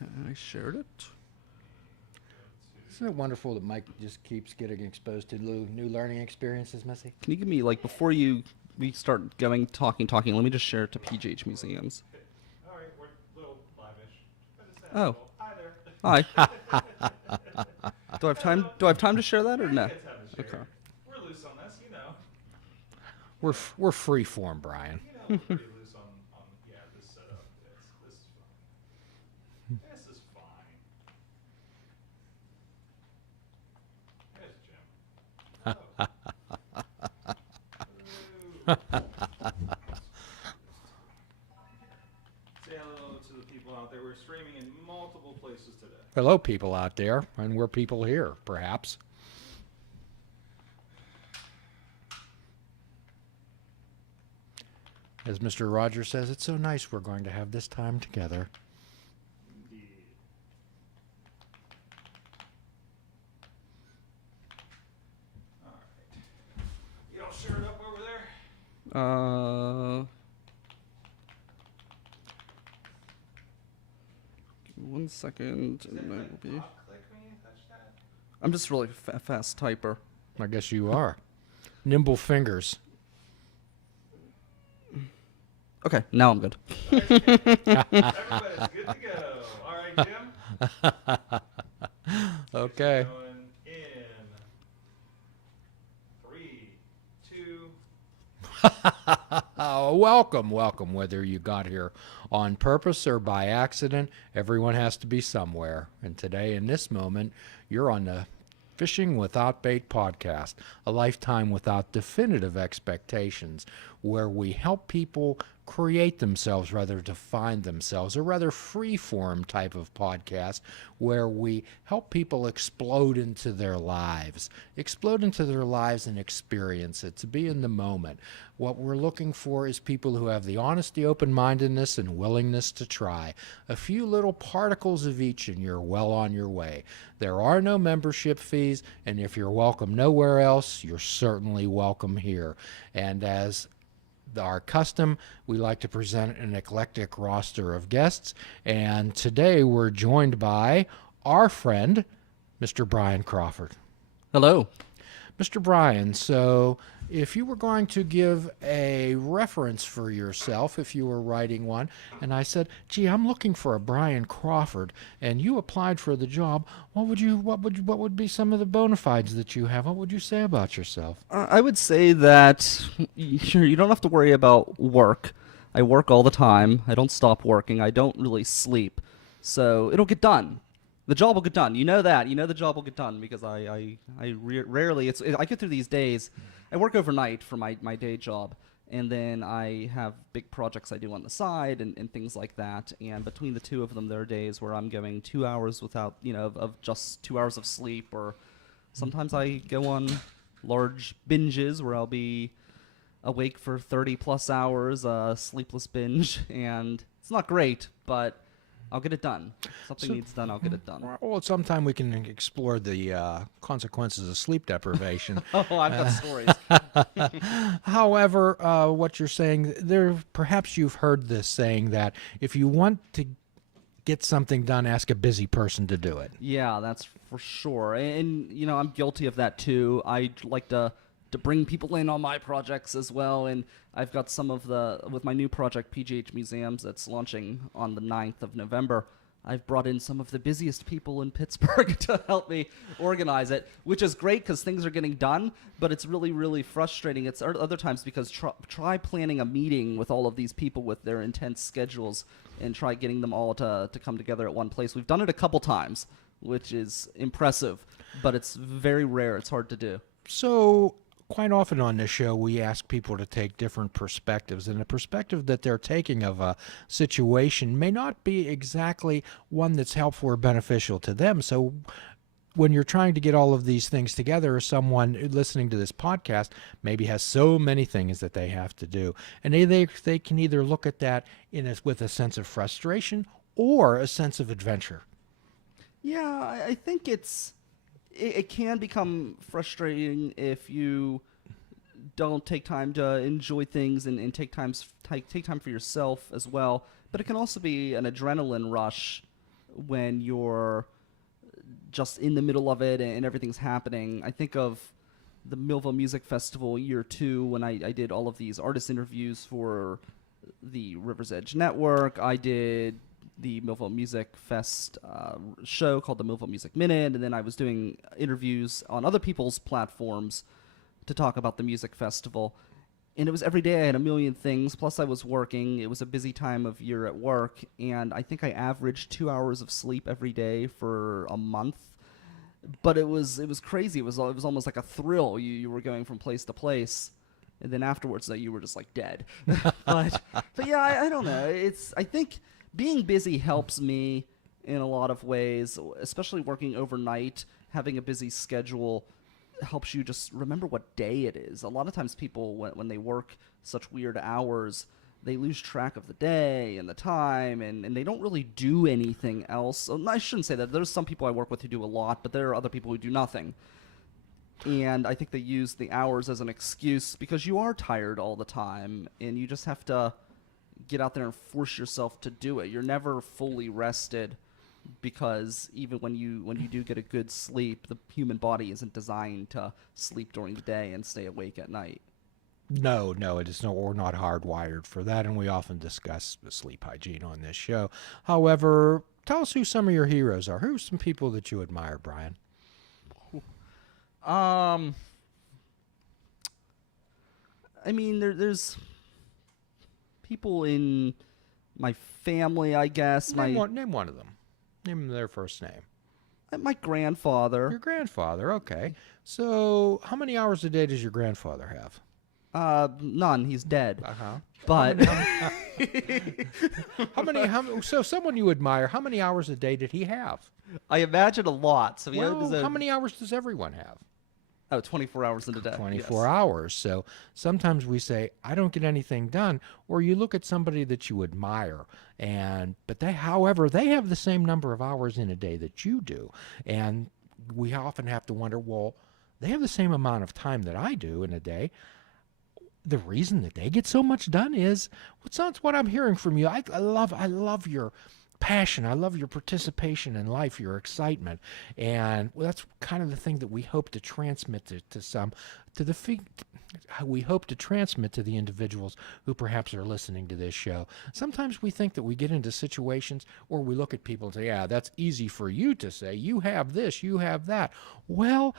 I shared it. Isn't it wonderful that Mike just keeps getting exposed to new learning experiences, Missy? Can you give me, before we start talking, let me just share it to PGH Museums. All right, we're a little live-ish. Oh. Hi there. Hi. Do I have time? Do I have time to share that or no? You guys have to share. Okay. We're loose on this, you know. We're free form, Brian. You know, we're pretty loose on this setup. This is fine. This is fine. There's Jim. Say hello to the people out there. We're streaming in multiple places today. Hello, people out there, and we're people here, perhaps. As Mr. Rogers says, it's so nice we're going to have this time together. Indeed. All right. You all sure it up over there? Give me 1 second. And I will be. Click when you touch that. I'm just really fast typer. I guess you are. Nimble fingers. Okay, now I'm good. Everybody's good to go. All right, Jim. Okay. Going in 3, 2. Welcome, whether you got here on purpose or by accident. Everyone has to be somewhere. And today, in this moment, you're on the Fishing Without Bait podcast, a lifetime without definitive expectations, where we help people create themselves rather to find themselves, a rather free-form type of podcast where we help people explode into their lives and experience it, to be in the moment. What we're looking for is people who have the honesty, open-mindedness, and willingness to try. A few little particles of each and you're well on your way. There are no membership fees, and if you're welcome nowhere else, you're certainly welcome here. And as our custom, we like to present an eclectic roster of guests, and today we're joined by our friend, Mr. Brian Crawford. Hello. Mr. Brian, so if you were going to give a reference for yourself, if you were writing one, and I said, gee, I'm looking for a Brian Crawford, and you applied for the job, what would be some of the bona fides that you have? What would you say about yourself? I would say that you don't have to worry about work. I work all the time. I don't stop working. I don't really sleep. So it'll get done. The job will get done. You know that. You know the job will get done because I rarely, I get through these days. I work overnight for my day job, and then I have big projects I do on the side and things like that. And between the two of them, there are days where I'm going 2 hours without, of just 2 hours of sleep, or sometimes I go on large binges where I'll be awake for 30 plus hours, sleepless binge, and it's not great, but I'll get it done. Something needs done, I'll get it done. Well, sometime we can explore the consequences of sleep deprivation. Oh, I've got stories. However, what you're saying, perhaps you've heard this saying that if you want to get something done, ask a busy person to do it. Yeah, that's for sure. And I'm guilty of that too. I like to bring people in on my projects as well, and I've got some of with my new project, PGH Museums, that's launching on the 9th of November. I've brought in some of the busiest people in Pittsburgh to help me organize it, which is great because things are getting done, but it's really, really frustrating. It's other times because try planning a meeting with all of these people with their intense schedules and try getting them all to come together at one place. We've done it a couple times, which is impressive, but it's very rare. It's hard to do. So quite often on this show, we ask people to take different perspectives, and the perspective that they're taking of a situation may not be exactly one that's helpful or beneficial to them. So when you're trying to get all of these things together, or someone listening to this podcast maybe has so many things that they have to do, and they can either look at that with a sense of frustration or a sense of adventure. Yeah, I think it can become frustrating if you don't take time to enjoy things and take time for yourself as well. But it can also be an adrenaline rush when you're just in the middle of it and everything's happening. I think of the Millville Music Festival year 2 when I did all of these artist interviews for the River's Edge Network. I did the Millville Music Fest show called the Millville Music Minute, and then I was doing interviews on other people's platforms to talk about the music festival. And it was every day I had a million things, plus I was working. It was a busy time of year at work, and I think I averaged 2 hours of sleep every day for a month. But it was crazy. It was almost like a thrill. You were going from place to place, and then afterwards that you were just like dead. but yeah, I don't know. I think being busy helps me in a lot of ways, especially working overnight, having a busy schedule helps you just remember what day it is. A lot of times people, when they work such weird hours, they lose track of the day and the time, and they don't really do anything else. I shouldn't say that. There's some people I work with who do a lot, but there are other people who do nothing. And I think they use the hours as an excuse because you are tired all the time, and you just have to get out there and force yourself to do it. You're never fully rested because even when you do get a good sleep, the human body isn't designed to sleep during the day and stay awake at night. No, it is no. We're not hardwired for that, and we often discuss sleep hygiene on this show. However, tell us who some of your heroes are. Who are some people that you admire, Brian? I mean, there's people in my family, I guess. Name one of them. Name their first name. My grandfather. Your grandfather, okay. So, how many hours a day does your grandfather have? None. He's dead. Uh-huh. But So, someone you admire, how many hours a day did he have? I imagine a lot. So How many hours does everyone have? 24 hours in a day. 24 yes. hours. So sometimes we say, I don't get anything done. Or you look at somebody that you admire, but however, they have the same number of hours in a day that you do. And we often have to wonder, well, they have the same amount of time that I do in a day. The reason that they get so much done is, that's what I'm hearing from you. I love your passion. I love your participation in life, your excitement, and that's kind of the thing that we hope to transmit we hope to transmit to the individuals who perhaps are listening to this show. Sometimes we think that we get into situations or we look at people and say, yeah, that's easy for you to say. You have this, you have that. Well,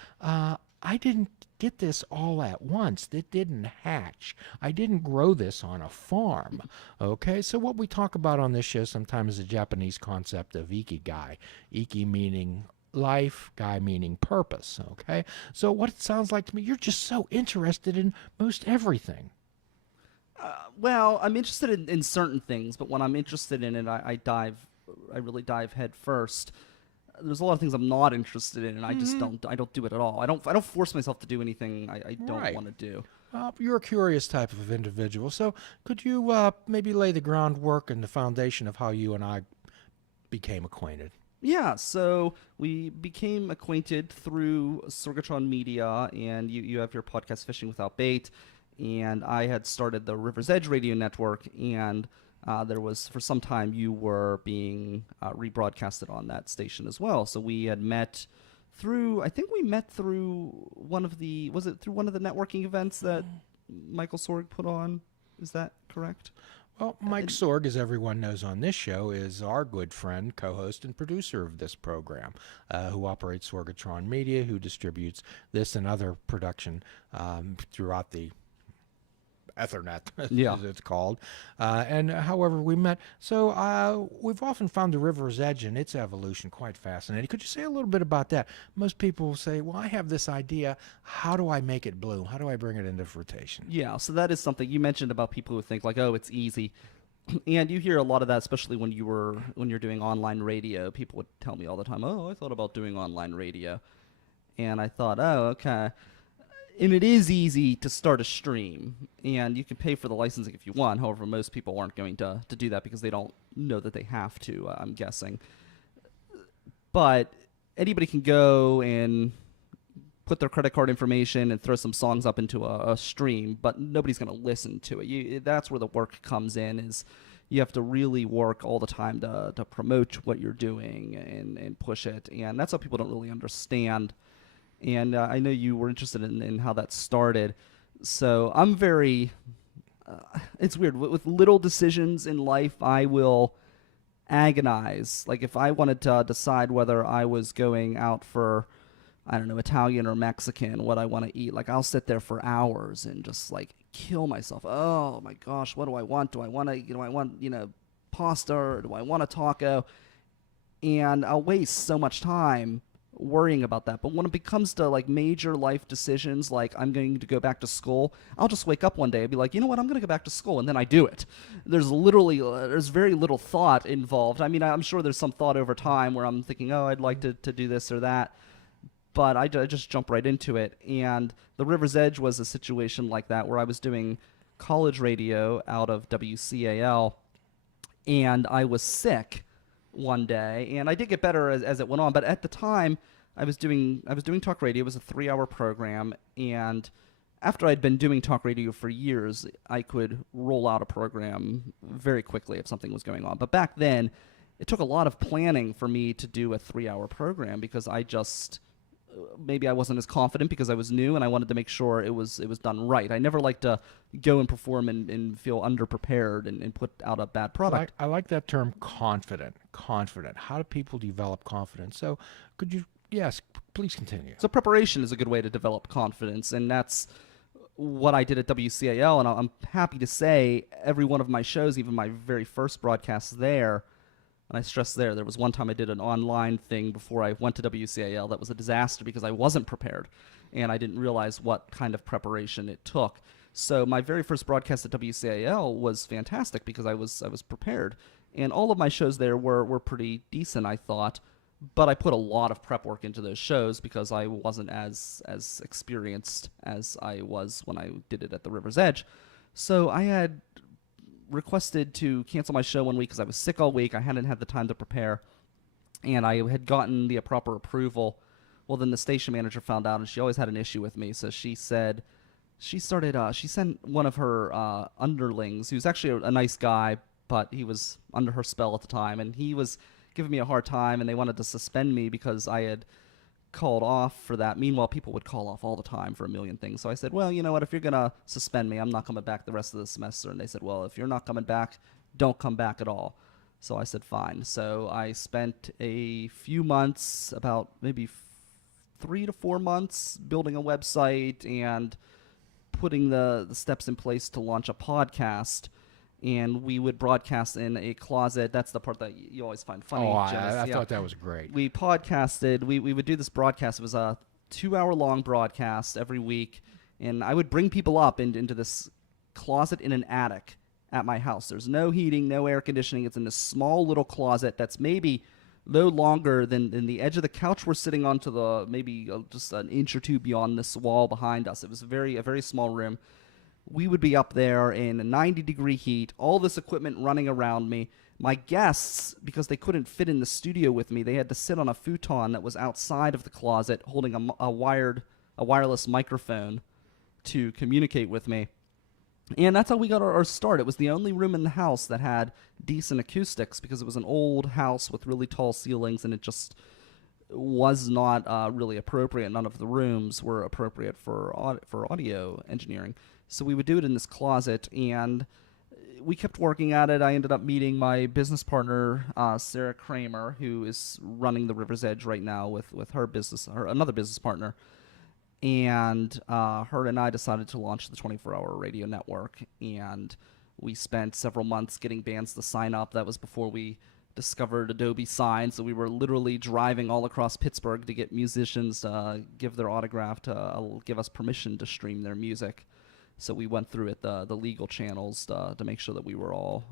I didn't get this all at once. It didn't hatch. I didn't grow this on a farm. Okay, so what we talk about on this show sometimes is a Japanese concept of ikigai. Iki meaning life, gai meaning purpose. Okay, so what it sounds like to me, you're just so interested in most everything. Well, I'm interested in certain things, but when I'm interested in it, I really dive head first. There's a lot of things I'm not interested in, and I just don't do it at all. I don't force myself to do anything I don't Right. want to do. Well, you're a curious type of individual, so could you maybe lay the groundwork and the foundation of how you and I became acquainted? Yeah, so we became acquainted through Sorgatron Media, and you have your podcast, Fishing Without Bait, and I had started the River's Edge Radio Network, and there was, for some time, you were being rebroadcasted on that station as well. So we had met through, I think we met through was it through one of the networking events that Michael Sorg put on? Is that correct? Well, Mike Sorg, as everyone knows on this show, is our good friend, co-host, and producer of this program, who operates Sorgatron Media, who distributes this and other production throughout the Ethernet, Yeah. as it's called. And however, we met. So we've often found the River's Edge and its evolution quite fascinating. Could you say a little bit about that? Most people will say, well, I have this idea. How do I make it bloom? How do I bring it into fruition? Yeah, so that is something you mentioned about people who think like, oh, it's easy. And you hear a lot of that, especially when you're doing online radio. People would tell me all the time, oh, I thought about doing online radio. And I thought, oh, okay. And it is easy to start a stream, and you can pay for the licensing if you want. However, most people aren't going to do that because they don't know that they have to, I'm guessing. But anybody can go and put their credit card information and throw some songs up into a stream, but nobody's going to listen to it. That's where the work comes in, is you have to really work all the time to promote what you're doing and push it. And that's what people don't really understand. And I know you were interested in how that started. So I'm very, it's weird. With little decisions in life, I will agonize. Like if I wanted to decide whether I was going out for, I don't know, Italian or Mexican, what I want to eat, like I'll sit there for hours and just like kill myself. Oh my gosh, what do I want? Do I want to, pasta, or do I want a taco? And I'll waste so much time worrying about that. But when it becomes to like major life decisions, like I'm going to go back to school, I'll just wake up one day and be like, you know what, I'm going to go back to school, and then I do it. There's very little thought involved. I mean, I'm sure there's some thought over time where I'm thinking, oh, I'd like to do this or that, but I just jump right into it. And the River's Edge was a situation like that, where I was doing college radio out of WCAL, and I was sick one day, and I did get better as it went on. But at the time, I was doing talk radio. It was a 3-hour program, and after I'd been doing talk radio for years, I could roll out a program very quickly if something was going on. But back then, it took a lot of planning for me to do a 3-hour program, because I just maybe I wasn't as confident because I was new, and I wanted to make sure it was done right. I never like to go and perform and feel underprepared and put out a bad product. I like that term, confident. Confident. How do people develop confidence? So could you, yes, please continue. So preparation is a good way to develop confidence, and that's what I did at WCAL. And I'm happy to say every one of my shows, even my very first broadcast there, and I stress there was one time I did an online thing before I went to WCAL that was a disaster because I wasn't prepared, and I didn't realize what kind of preparation it took. So my very first broadcast at WCAL was fantastic because I was prepared, and all of my shows there were pretty decent, I thought. But I put a lot of prep work into those shows because I wasn't as experienced as I was when I did it at the River's Edge. So I had requested to cancel my show one week because I was sick all week. I hadn't had the time to prepare, and I had gotten the proper approval. Well, then the station manager found out, and she always had an issue with me. So she said she sent one of her underlings, who's actually a nice guy, but he was under her spell at the time, and he was giving me a hard time, and they wanted to suspend me because I had called off for that. Meanwhile, people would call off all the time for a million things. So I said, well, you know what, if you're going to suspend me, I'm not coming back the rest of the semester. And they said, well, if you're not coming back, don't come back at all. So I said, fine. So I spent a few months, about maybe 3 to 4 months, building a website and putting the steps in place to launch a podcast. And we would broadcast in a closet. That's the part that you always find funny. Oh, Janice. I thought that was great. We podcasted. We would do this broadcast. It was a 2-hour-long broadcast every week. And I would bring people up into this closet in an attic at my house. There's no heating, no air conditioning. It's in this small little closet that's maybe no longer than the edge of the couch we're sitting on to the maybe just an inch or two beyond this wall behind us. It was a very small room. We would be up there in 90-degree heat, all this equipment running around me. My guests, because they couldn't fit in the studio with me, they had to sit on a futon that was outside of the closet holding a wireless microphone to communicate with me. And that's how we got our start. It was the only room in the house that had decent acoustics because it was an old house with really tall ceilings, and it just was not really appropriate. None of the rooms were appropriate for audio engineering. So we would do it in this closet, and we kept working at it. I ended up meeting my business partner, Sarah Kramer, who is running the River's Edge right now with another business partner. And her and I decided to launch the 24-hour radio network, and we spent several months getting bands to sign up. That was before we discovered Adobe Sign, so we were literally driving all across Pittsburgh to get musicians to give their autograph to give us permission to stream their music. So we went through it, the legal channels, to make sure that we were all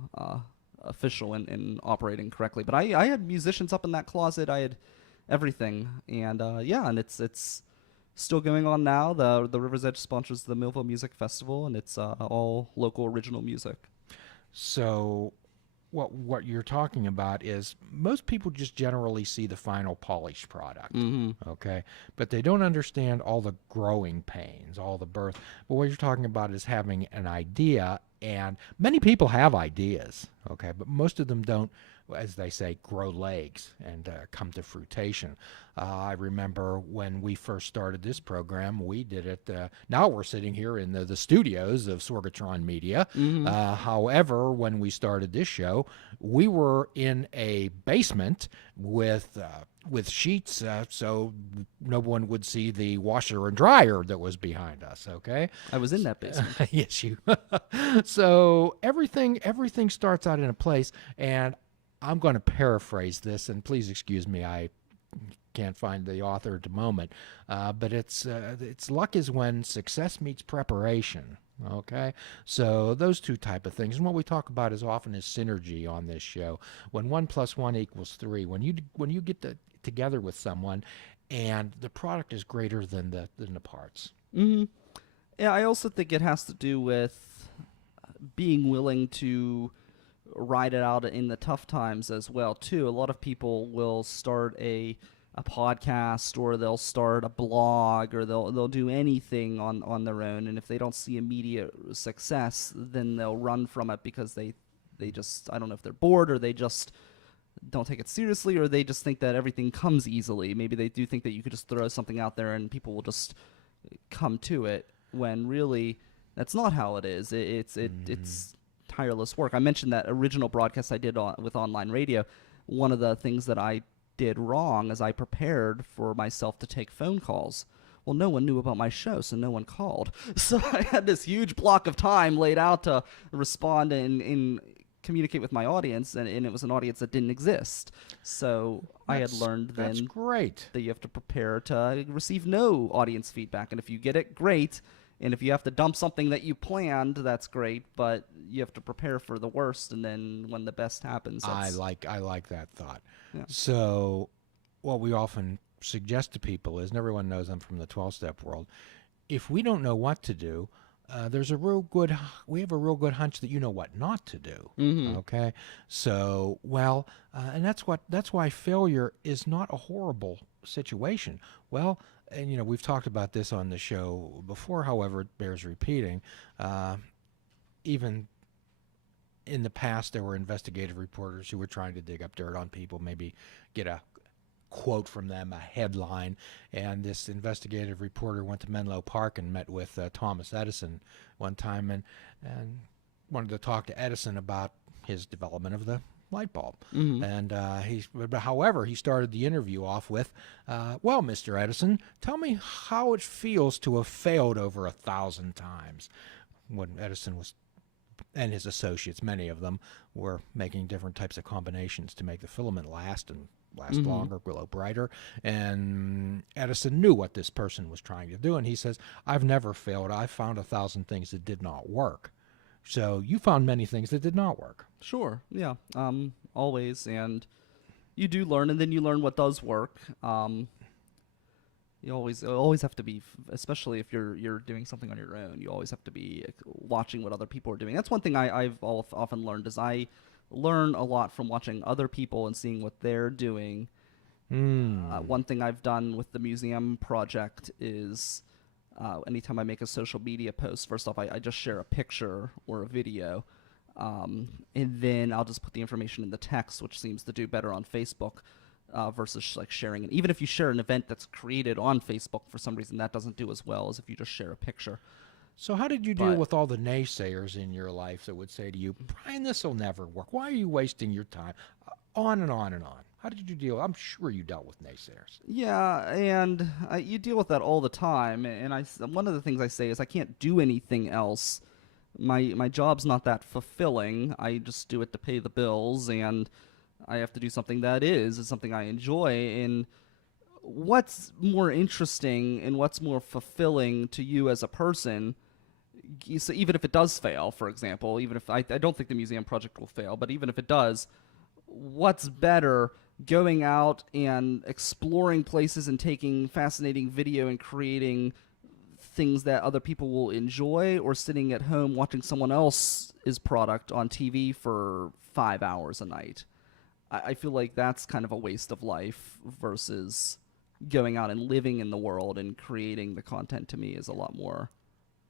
official and operating correctly. But I had musicians up in that closet. I had everything, and and it's still going on now. The River's Edge sponsors the Millville Music Festival, and it's all local original music. So what you're talking about is most people just generally see the final polished product, okay? But they don't understand all the growing pains, all the birth. But what you're talking about is having an idea, and many people have ideas, okay? But most of them don't, as they say, grow legs and come to fruition. I remember when we first started this program, we did it. Now we're sitting here in the studios of Sorgatron Media. However, when we started this show, we were in a basement with sheets, so no one would see the washer and dryer that was behind us. Okay. I was in that basement. Yes, you. So everything starts out in a place, and I'm going to paraphrase this, and please excuse me, I can't find the author at the moment, but it's luck is when success meets preparation. Okay, so those two type of things, and what we talk about as often is synergy on this show. When 1 + 1 = 3, when you get together with someone, and the product is greater than the parts. Yeah, I also think it has to do with being willing to ride it out in the tough times as well too. A lot of people will start a podcast, or they'll start a blog, or they'll do anything on their own, and if they don't see immediate success, then they'll run from it because they just, I don't know if they're bored, or they just don't take it seriously, or they just think that everything comes easily. Maybe they do think that you could just throw something out there and people will just come to it, when really that's not how it is. It's tireless work. I mentioned that original broadcast I did with online radio. One of the things that I did wrong is I prepared for myself to take phone calls. Well, no one knew about my show, so no one called. So I had this huge block of time laid out to respond and communicate with my audience, and it was an audience that didn't exist. So I had learned That's then great. that you have to prepare to receive no audience feedback, and if you get it, great. And if you have to dump something that you planned, that's great, but you have to prepare for the worst, and then when the best happens, I that's, like that thought. Yeah. So what we often suggest to people is, and everyone knows I'm from the 12-step world, if we don't know what to do, we have a real good hunch that you know what not to do. Okay, so and that's why failure is not a horrible situation. Well, and we've talked about this on the show before. However, it bears repeating. Even in the past, there were investigative reporters who were trying to dig up dirt on people, maybe get a quote from them, a headline, and this investigative reporter went to Menlo Park and met with Thomas Edison one time, and wanted to talk to Edison about his development of the light bulb. And however, he started the interview off with, well, Mr. Edison, tell me how it feels to have failed over 1,000 times. When Edison was, and his associates, many of them, were making different types of combinations to make the filament last longer, glow brighter. And Edison knew what this person was trying to do, and he says, I've never failed. I found 1,000 things that did not work. So you found many things that did not work. Sure, yeah, always, and you do learn, and then you learn what does work. You always have to be, especially if you're doing something on your own, you always have to be watching what other people are doing. That's one thing I've often learned, is I learn a lot from watching other people and seeing what they're doing. One thing I've done with the museum project is anytime I make a social media post, first off, I just share a picture or a video, and then I'll just put the information in the text, which seems to do better on Facebook versus like sharing it. Even if you share an event that's created on Facebook, for some reason that doesn't do as well as if you just share a picture. So how did you deal with all the naysayers in your life that would say to you, Brian, this will never work. Why are you wasting your time? On and on and on. How did you deal? I'm sure you dealt with naysayers. Yeah, and you deal with that all the time. And one of the things I say is I can't do anything else. My job's not that fulfilling. I just do it to pay the bills, and I have to do something that is something I enjoy. And what's more interesting and what's more fulfilling to you as a person, so even if it does fail, for example, even if I don't think the museum project will fail, but even if it does, what's better, going out and exploring places and taking fascinating video and creating things that other people will enjoy, or sitting at home watching someone else's product on TV for 5 hours a night. I feel like that's kind of a waste of life versus going out and living in the world and creating the content. To me is a lot more.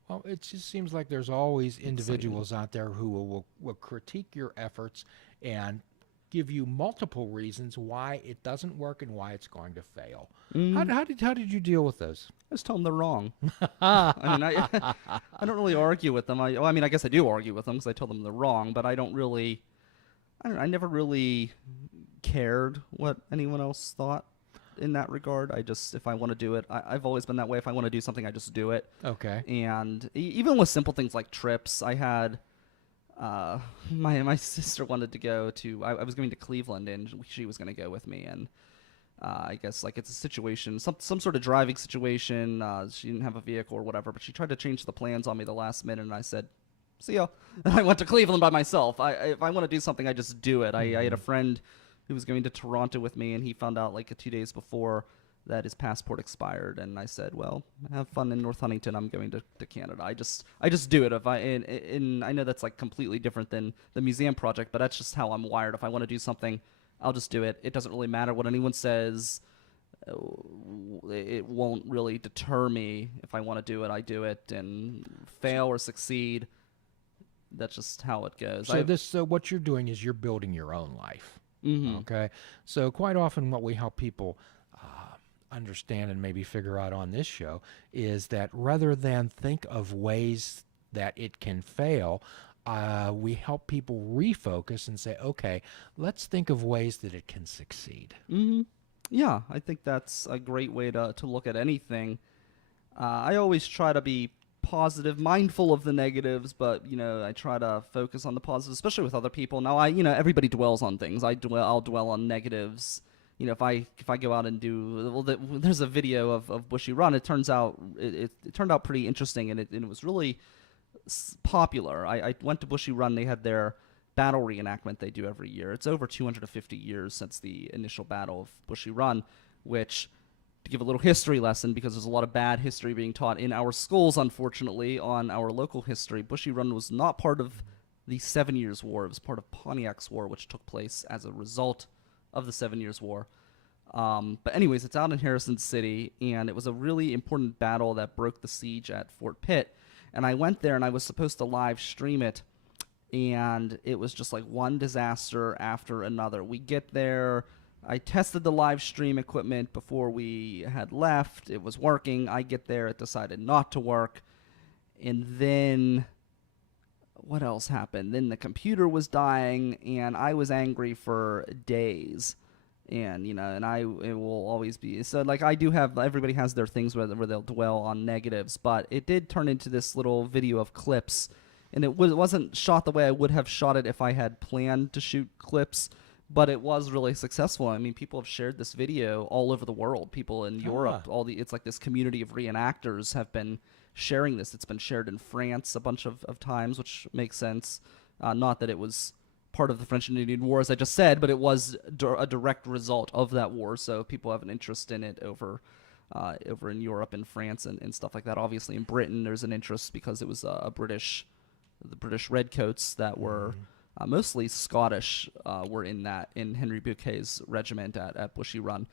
Well, it just seems like there's always individuals out there who will critique your efforts and give you multiple reasons why it doesn't work and why it's going to fail. How did you deal with those? I just tell them they're wrong. I mean, I don't really argue with them. I mean, I guess I do argue with them because I tell them they're wrong, but I never really cared what anyone else thought in that regard. If I want to do it, I've always been that way. If I want to do something, I just do it. Okay. And even with simple things like trips, I had my sister wanted to go to. I was going to Cleveland, and she was going to go with me. And I guess like it's a situation, some sort of driving situation. She didn't have a vehicle or whatever, but she tried to change the plans on me the last minute, and I said, "See ya." And I went to Cleveland by myself. If I want to do something, I just do it. I had a friend who was going to Toronto with me, and he found out like 2 days before that his passport expired, and I said, "Well, have fun in North Huntington. I'm going to Canada." I just do it. And I know that's like completely different than the museum project, but that's just how I'm wired. If I want to do something, I'll just do it. It doesn't really matter what anyone says. It won't really deter me. If I want to do it, I do it, and fail or succeed. That's just how it goes. So what you're doing is you're building your own life. Mm-hmm. Okay. So quite often what we help people understand and maybe figure out on this show is that rather than think of ways that it can fail, we help people refocus and say, okay, let's think of ways that it can succeed. Mm-hmm. Yeah, I think that's a great way to look at anything. I always try to be positive, mindful of the negatives, but I try to focus on the positives, especially with other people. Now, everybody dwells on things. I'll dwell on negatives. If I go out and do there's a video of Bushy Run. It turns out it turned out pretty interesting, and it was really popular. I went to Bushy Run. They had their battle reenactment they do every year. It's over 250 years since the initial battle of Bushy Run, which, to give a little history lesson, because there's a lot of bad history being taught in our schools, unfortunately, on our local history, Bushy Run was not part of the 7 Years' War. It was part of Pontiac's War, which took place as a result of the 7 Years' War. But anyways, it's out in Harrison City, and it was a really important battle that broke the siege at Fort Pitt. And I went there, and I was supposed to live stream it, and it was just like one disaster after another. We get there. I tested the live stream equipment before we had left. It was working. I get there. It decided not to work. And then what else happened? Then the computer was dying, and I was angry for days. And, it will always be. So, like, everybody has their things where they'll dwell on negatives. But it did turn into this little video of clips. And it wasn't shot the way I would have shot it if I had planned to shoot clips. But it was really successful. I mean, people have shared this video all over the world. People in Europe, it's like this community of reenactors have been sharing this. It's been shared in France a bunch of times, which makes sense. Not that it was part of the French and Indian War, as I just said, but it was a direct result of that war. So people have an interest in it over in Europe and France and stuff like that. Obviously, in Britain, there's an interest because it was the British Redcoats that were mostly Scottish were in Henry Bouquet's regiment at Bushy Run.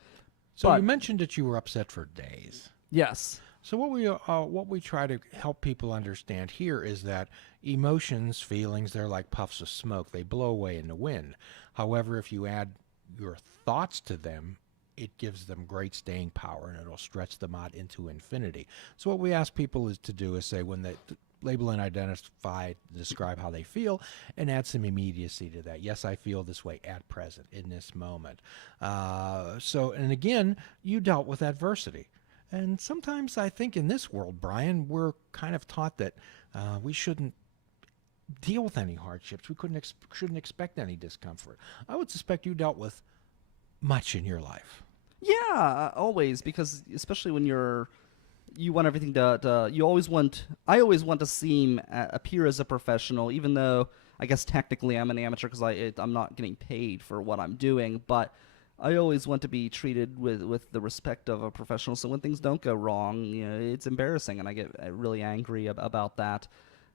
So you mentioned that you were upset for days. Yes. So what we try to help people understand here is that emotions, feelings, they're like puffs of smoke. They blow away in the wind. However, if you add your thoughts to them, it gives them great staying power, and it'll stretch them out into infinity. So what we ask people to do is say, when they label and identify, describe how they feel, and add some immediacy to that. Yes, I feel this way at present, in this moment. And again, you dealt with adversity. And sometimes I think in this world, Brian, we're kind of taught that we shouldn't deal with any hardships. We shouldn't expect any discomfort. I would suspect you dealt with much in your life. Yeah, always, because especially when you want everything to I always want to appear as a professional, even though I guess technically I'm an amateur because I'm not getting paid for what I'm doing, but I always want to be treated with the respect of a professional. So when things don't go wrong, it's embarrassing, and I get really angry about that.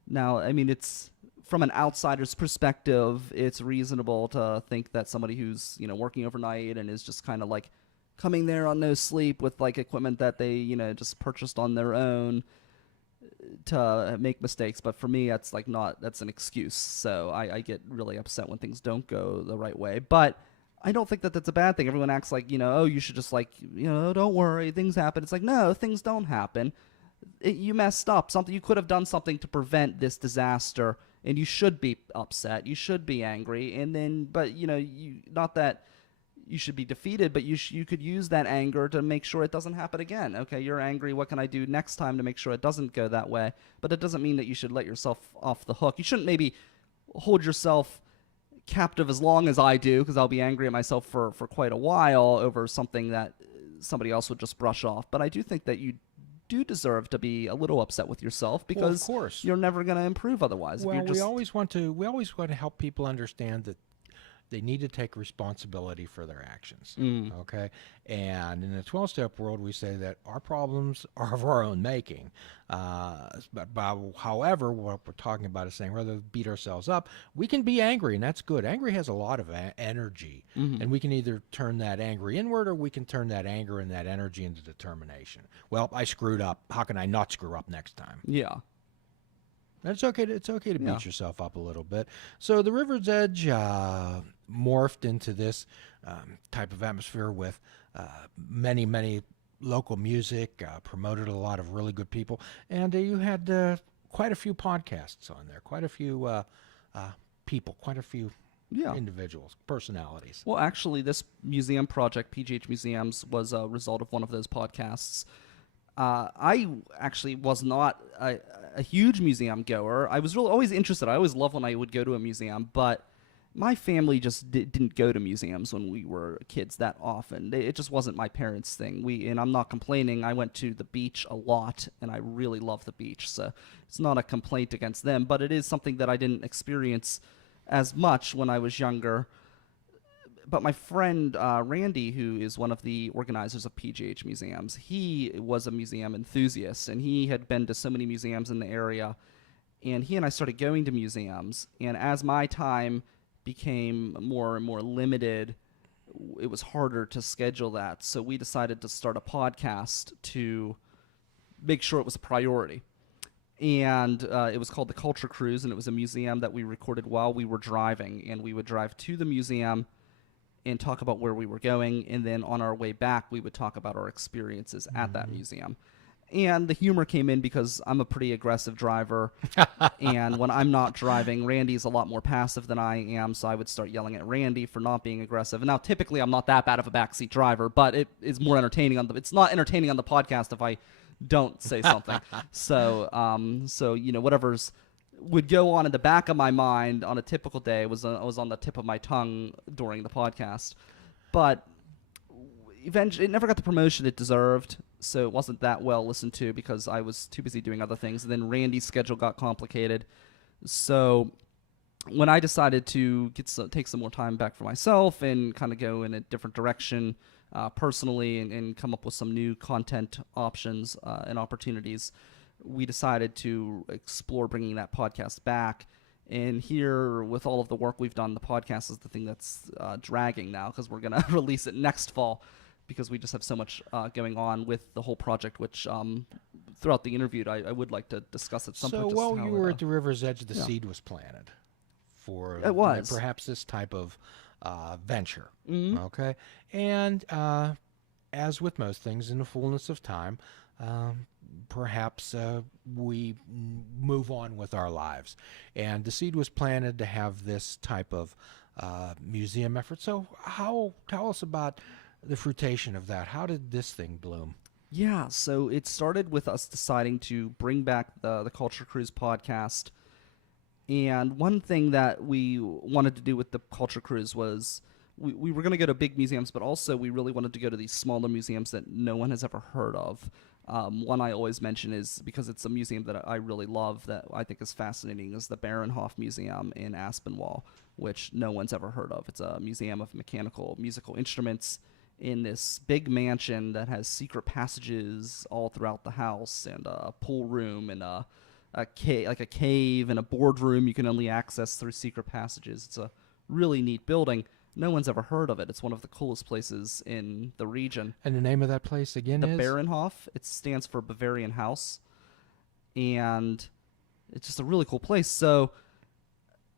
Now, I mean, it's from an outsider's perspective, it's reasonable to think that somebody who's working overnight and is just kind of like coming there on no sleep with like equipment that they just purchased on their own to make mistakes. But for me, that's an excuse. So I get really upset when things don't go the right way. But I don't think that that's a bad thing. Everyone acts like, oh, you should just don't worry, things happen. It's like, no, things don't happen. You messed up. You could have done something to prevent this disaster, and you should be upset. You should be angry. And then, but not that you should be defeated, but you could use that anger to make sure it doesn't happen again. Okay, you're angry. What can I do next time to make sure it doesn't go that way? But it doesn't mean that you should let yourself off the hook. You shouldn't maybe hold yourself captive as long as I do, because I'll be angry at myself for quite a while over something that somebody else would just brush off. But I do think that you do deserve to be a little upset with yourself, because of course. You're never going to improve otherwise. Well, we always want to help people understand that they need to take responsibility for their actions. Okay, and in the 12-step world, we say that our problems are of our own making. However, what we're talking about is saying rather than beat ourselves up, we can be angry, and that's good. Angry has a lot of energy, and we can either turn that angry inward, or we can turn that anger and that energy into determination. Well, I screwed up. How can I not screw up next time? Yeah. It's okay to beat yourself up a little bit. So the River's Edge morphed into this type of atmosphere with many local music, promoted a lot of really good people, and you had quite a few podcasts on there, quite a few people, quite a few individuals, personalities. Well, actually, this museum project, PGH Museums, was a result of one of those podcasts. I actually was not a huge museum goer. I was really always interested. I always loved when I would go to a museum, but my family just didn't go to museums when we were kids that often. It just wasn't my parents' thing. And I'm not complaining. I went to the beach a lot, and I really love the beach. So it's not a complaint against them, but it is something that I didn't experience as much when I was younger. But my friend Randy, who is one of the organizers of PGH Museums, he was a museum enthusiast, and he had been to so many museums in the area. And he and I started going to museums, and as my time became more and more limited, it was harder to schedule that. So we decided to start a podcast to make sure it was a priority. And it was called The Culture Cruise, and it was a museum that we recorded while we were driving. And we would drive to the museum and talk about where we were going, and then on our way back, we would talk about our experiences at that museum. And the humor came in because I'm a pretty aggressive driver, and when I'm not driving, Randy's a lot more passive than I am, so I would start yelling at Randy for not being aggressive. And now, typically, I'm not that bad of a backseat driver, but it is more entertaining it's not entertaining on the podcast if I don't say something. So whatever's would go on in the back of my mind on a typical day was on the tip of my tongue during the podcast. But eventually, it never got the promotion it deserved, so it wasn't that well listened to because I was too busy doing other things. And then Randy's schedule got complicated. So when I decided to take some more time back for myself and kind of go in a different direction personally and come up with some new content options and opportunities, we decided to explore bringing that podcast back. And here, with all of the work we've done, the podcast is the thing that's dragging now, because we're going to release it next fall, because we just have so much going on with the whole project, which throughout the interview, I would like to discuss at some point. So while you were at the River's Edge, the seed was planted for perhaps this type of venture. Okay? And as with most things, in the fullness of time, perhaps we move on with our lives. And the seed was planted to have this type of museum effort. So tell us about the fruition of that. How did this thing bloom? Yeah, so it started with us deciding to bring back the Culture Cruise podcast. And one thing that we wanted to do with the Culture Cruise was we were going to go to big museums, but also we really wanted to go to these smaller museums that no one has ever heard of. One I always mention is because it's a museum that I really love, that I think is fascinating, is the Baronhof Museum in Aspinwall, which no one's ever heard of. It's a museum of mechanical musical instruments in this big mansion that has secret passages all throughout the house, and a pool room, and a cave and a boardroom you can only access through secret passages. It's a really neat building. No one's ever heard of it. It's one of the coolest places in the region. And the name of that place again The is? Baronhof. It stands for Bavarian House, and it's just a really cool place. So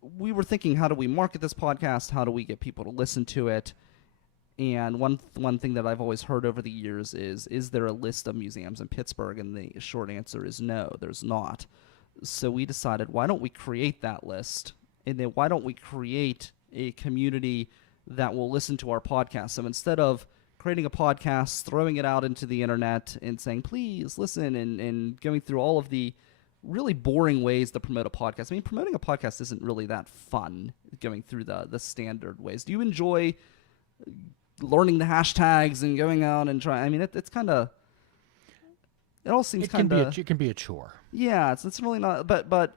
we were thinking, how do we market this podcast? How do we get people to listen to it? And one thing that I've always heard over the years is there a list of museums in Pittsburgh? And the short answer is no, there's not. So we decided, why don't we create that list? And then why don't we create a community that will listen to our podcast? So instead of creating a podcast, throwing it out into the internet and saying, please listen, and going through all of the really boring ways to promote a podcast. I mean, promoting a podcast isn't really that fun, going through the standard ways. Do you enjoy learning the hashtags and going out and trying? I mean, it's kind of, it all seems kind of, it can be a chore. yeah, it's really not, but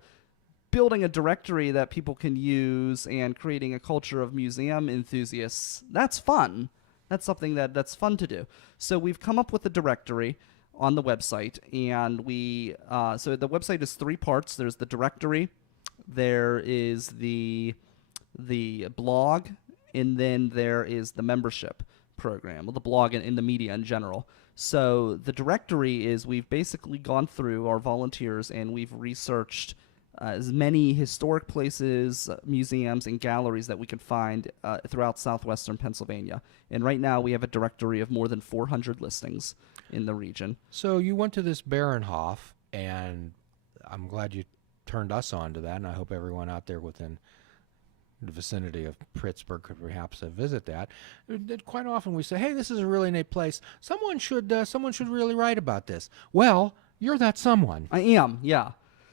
building a directory that people can use and creating a culture of museum enthusiasts, that's fun. That's something that's fun to do. So we've come up with a directory on the website, and so the website is 3 parts. There's the directory, there is the blog, and then there is the membership program, well, the blog and the media in general. So the directory is, we've basically gone through our volunteers and we've researched as many historic places, museums, and galleries that we can find throughout southwestern Pennsylvania. And right now we have a directory of more than 400 listings in the region. So you went to this Baronhof, and I'm glad you turned us on to that, and I hope everyone out there within the vicinity of Pittsburgh could perhaps visit that. Quite often we say, hey, this is a really neat place. Someone should really write about this. Well, you're that someone. I am, yeah.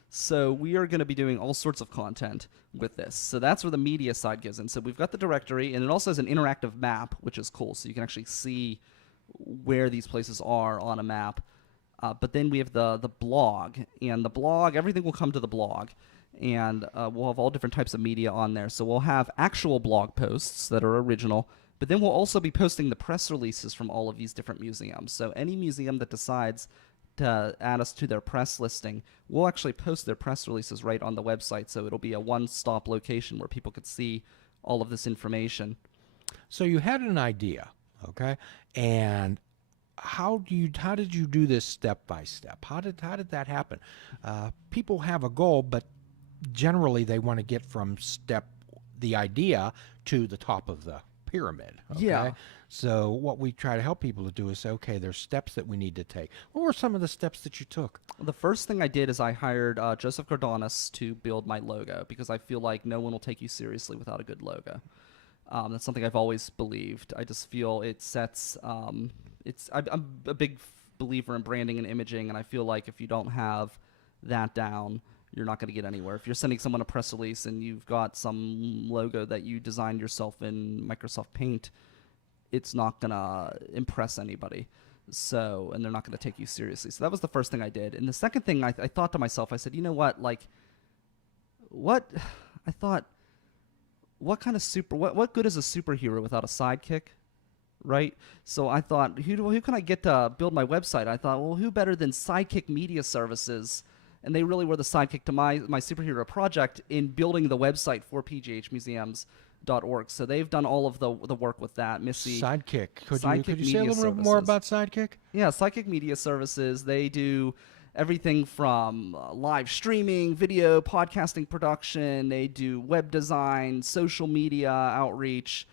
So we are going to be doing all sorts of content with this. So that's where the media side goes in. So we've got the directory, and it also has an interactive map, which is cool. So you can actually see where these places are on a map. But then we have the blog, and the blog, everything will come to the blog. And we'll have all different types of media on there. So we'll have actual blog posts that are original, but then we'll also be posting the press releases from all of these different museums. So any museum that decides to add us to their press listing, we'll actually post their press releases right on the website. So it'll be a one-stop location where people could see all of this information. So you had an idea, okay? And how did you do this step by step? How did that happen? People have a goal, but generally they want to get from the idea to the top of the pyramid. Okay? Yeah. So what we try to help people to do is say, okay, there's steps that we need to take. What were some of the steps that you took? The first thing I did is I hired Joseph Gardonis to build my logo, because I feel like no one will take you seriously without a good logo. That's something I've always believed. I just feel it sets. I'm a big believer in branding and imaging, and I feel like if you don't have that down, you're not going to get anywhere. If you're sending someone a press release and you've got some logo that you designed yourself in Microsoft Paint, it's not going to impress anybody. So, and they're not going to take you seriously. So that was the first thing I did. And the second thing I thought to myself, I said, you know what, what kind of what good is a superhero without a sidekick? Right? So I thought, who can I get to build my website? I thought, well, who better than Sidekick Media Services? And they really were the sidekick to my superhero project in building the website for pghmuseums.org. So they've done all of the work with that. Missy. Sidekick. Could Sidekick you say a Media little bit more Services. about Sidekick? Yeah, Sidekick Media Services. They do everything from live streaming, video, podcasting production. They do web design, social media outreach.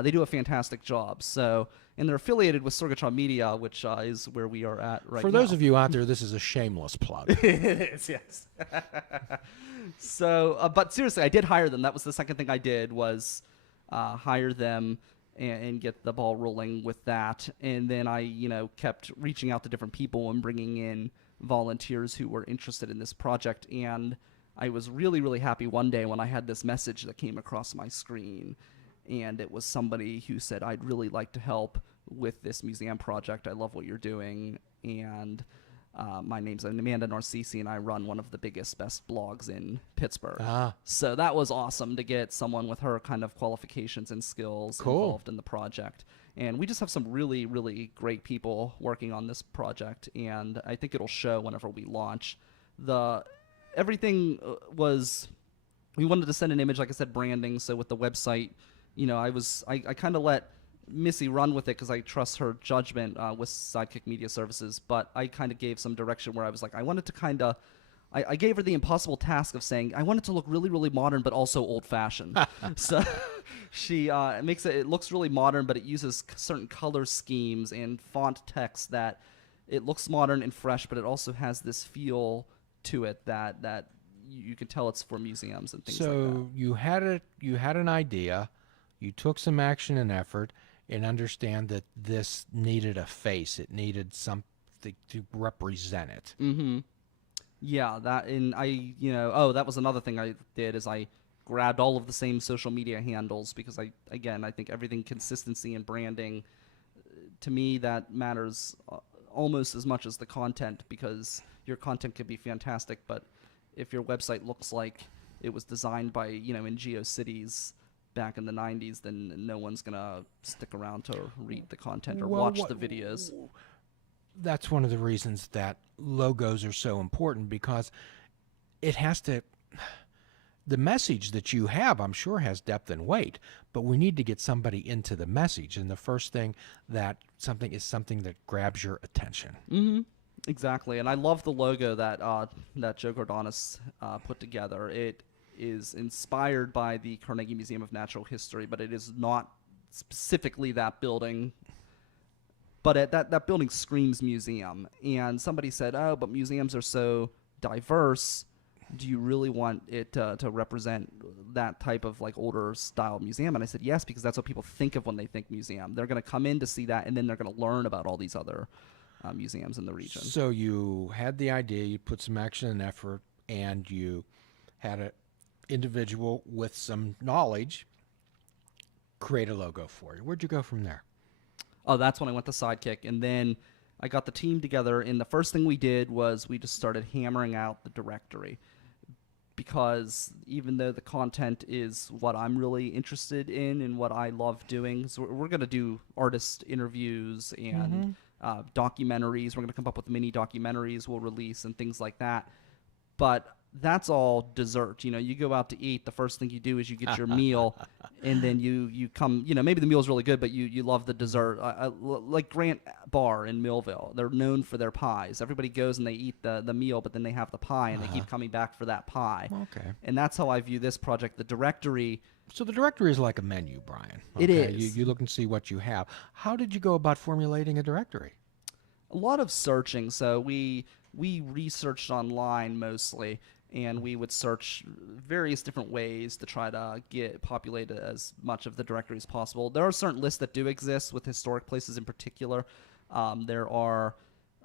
They do a fantastic job. So, and they're affiliated with Sorgatron Media, which is where we are at right now. For those of you out there, this is a shameless plug. It is, yes. So, but seriously, I did hire them. That was the second thing I did, was hire them and get the ball rolling with that. And then I, kept reaching out to different people and bringing in volunteers who were interested in this project. And I was really, really happy one day when I had this message that came across my screen. And it was somebody who said, I'd really like to help with this museum project. I love what you're doing. And My name's Amanda Narcisi, and I run one of the biggest, best blogs in Pittsburgh. Ah. So that was awesome to get someone with her kind of qualifications and skills Cool. involved in the project. And we just have some really, really great people working on this project, and I think it'll show whenever we launch. Everything was, we wanted to send an image, like I said, branding. So with the website, I kind of let Missy run with it because I trust her judgment with Sidekick Media Services, but I kind of gave some direction where I was like, I wanted to kind of, I gave her the impossible task of saying I want it to look really, really modern, but also old-fashioned. So she it looks really modern, but it uses certain color schemes and font text that it looks modern and fresh, but it also has this feel to it that you can tell it's for museums and things like that. So you had an idea, you took some action and effort, and understand that this needed a face. It needed something to represent it. Mm-hmm. Yeah, that that was another thing I did is I grabbed all of the same social media handles because I think everything consistency and branding, to me that matters almost as much as the content, because your content could be fantastic, but if your website looks like it was designed by in GeoCities back in the 90s, then no one's gonna stick around to read the content or watch the videos. That's one of the reasons that logos are so important, because it has to, the message that you have, I'm sure, has depth and weight, but we need to get somebody into the message, and the first thing that something that grabs your attention. Mm-hmm. Exactly, and I love the logo that Joe Gordonis put together. It is inspired by the Carnegie Museum of Natural History, but it is not specifically that building. But that building screams museum. And somebody said, oh, but museums are so diverse. Do you really want it to represent that type of like older style museum? And I said, yes, because that's what people think of when they think museum. They're going to come in to see that, and then they're going to learn about all these other museums in the region. So you had the idea, you put some action and effort, and you had an individual with some knowledge create a logo for you. Where'd you go from there? Oh, that's when I went to Sidekick, and then I got the team together, and the first thing we did was we just started hammering out the directory, because even though the content is what I'm really interested in and what I love doing, so we're going to do artist interviews and documentaries. We're going to come up with mini documentaries we'll release and things like that. But that's all dessert. You go out to eat, the first thing you do is you get your meal, and then you come, maybe the meal's really good, but you love the dessert. Like Grant Bar in Millville, they're known for their pies. Everybody goes and they eat the meal, but then they have the pie, and they keep coming back for that pie. Okay. And that's how I view this project. The directory. So the directory is like a menu, Brian. It is. You look and see what you have. How did you go about formulating a directory? A lot of searching. So we researched online mostly, and we would search various different ways to try to get populated as much of the directory as possible. There are certain lists that do exist with historic places in particular. There are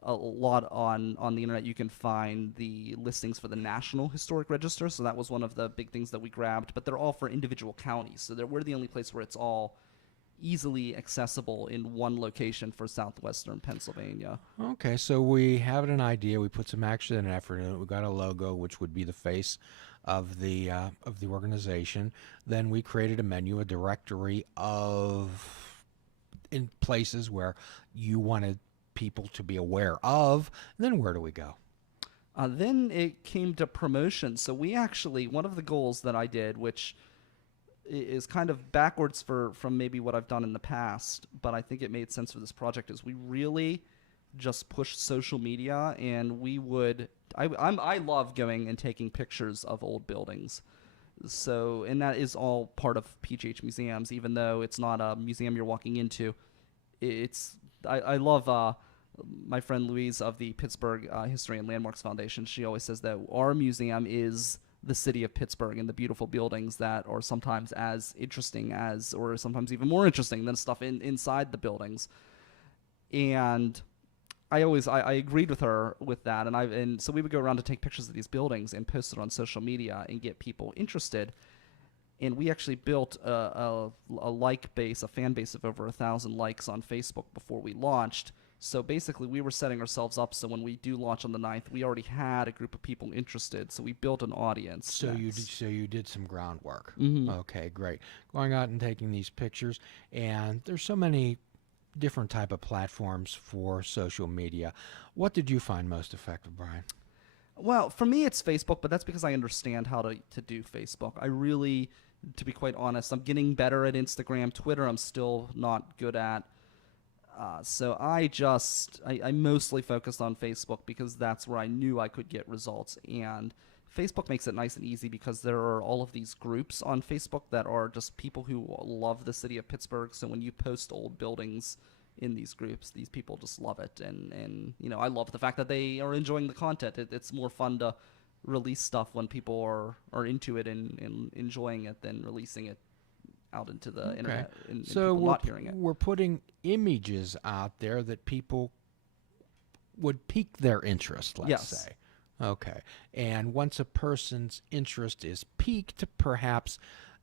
a lot on the internet. You can find the listings for the National Historic Register, so that was one of the big things that we grabbed, but they're all for individual counties, so we're the only place where it's all easily accessible in one location for southwestern Pennsylvania. Okay, so we have an idea. We put some action and effort in it. We got a logo, which would be the face of the organization. Then we created a menu, a directory in places where you wanted people to be aware of. And then where do we go? Then it came to promotion. So we actually, one of the goals that I did, which is kind of backwards from maybe what I've done in the past, but I think it made sense for this project, is we really just pushed social media, and we would I love going and taking pictures of old buildings. So, and that is all part of PGH Museums, even though it's not a museum you're walking into. I love my friend Louise of the Pittsburgh History and Landmarks Foundation. She always says that our museum is the city of Pittsburgh, and the beautiful buildings that are sometimes as interesting as, or sometimes even more interesting than stuff inside the buildings. And I agreed with her with that, and so we would go around to take pictures of these buildings and post it on social media and get people interested. And we actually built a like base, a fan base of over 1,000 likes on Facebook before we launched. So basically, we were setting ourselves up so when we do launch on the 9th, we already had a group of people interested. So we built an audience. So you did some groundwork. Okay, great. Going out and taking these pictures, and there's so many different type of platforms for social media. What did you find most effective, Brian? Well, for me, it's Facebook, but that's because I understand how to do Facebook. I really, to be quite honest, I'm getting better at Instagram. Twitter, I'm still not good at. So I mostly focused on Facebook because that's where I knew I could get results. And Facebook makes it nice and easy because there are all of these groups on Facebook that are just people who love the city of Pittsburgh. So when you post old buildings in these groups, these people just love it. And you know, I love the fact that they are enjoying the content. It's more fun to release stuff when people are into it and enjoying it than releasing it out into the internet and So people not hearing it. we're putting images out there that people would pique their interest, let's Yes. say. Okay. And once a person's interest is piqued, perhaps,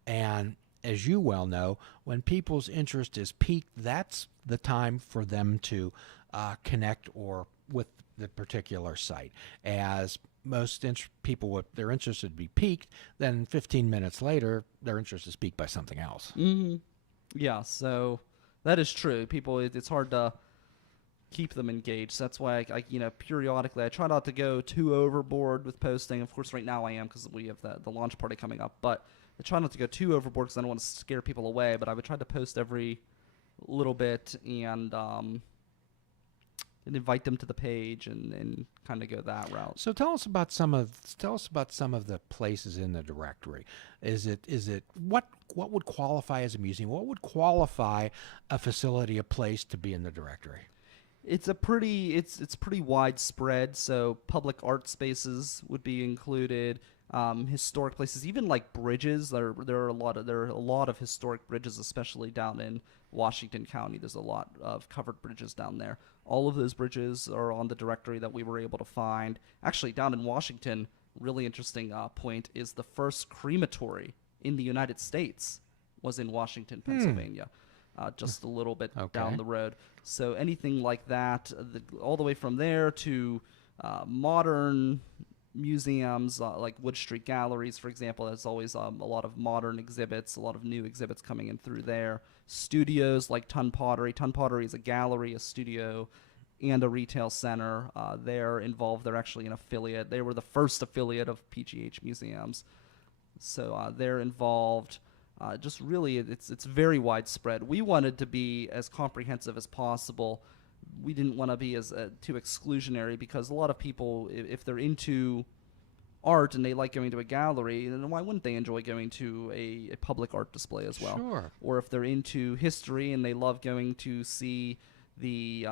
and as you well know, when people's interest is piqued, that's the time for them to connect or with the particular site. As most people, what their interest would be piqued, then 15 minutes later, their interest is piqued by something else. Yeah, so that is true. People, it's hard to keep them engaged. So that's why periodically I try not to go too overboard with posting. Of course, right now I am because we have the launch party coming up. But I try not to go too overboard because I don't want to scare people away. But I would try to post every little bit and invite them to the page and kind of go that route. So tell us about some of the places in the directory. Is it what would qualify as a museum? What would qualify a facility, a place to be in the directory? It's pretty widespread. So public art spaces would be included. Historic places, even like bridges. There are a lot of historic bridges, especially down in Washington County. There's a lot of covered bridges down there. All of those bridges are on the directory that we were able to find. Actually, down in Washington, really interesting point is the first crematory in the United States was in Washington, Pennsylvania. Just a little bit down the road. So anything like that, all the way from there to modern museums like Wood Street Galleries, for example. There's always a lot of modern exhibits, a lot of new exhibits coming in through there. Studios like Ton Pottery. Ton Pottery is a gallery, a studio, and a retail center. They're involved. They're actually an affiliate. They were the first affiliate of PGH Museums. So they're involved. Just really, it's very widespread. We wanted to be as comprehensive as possible. We didn't want to be as too exclusionary because a lot of people, if they're into art and they like going to a gallery, then why wouldn't they enjoy going to a public art display as well? Sure. Or if they're into history and they love going to see the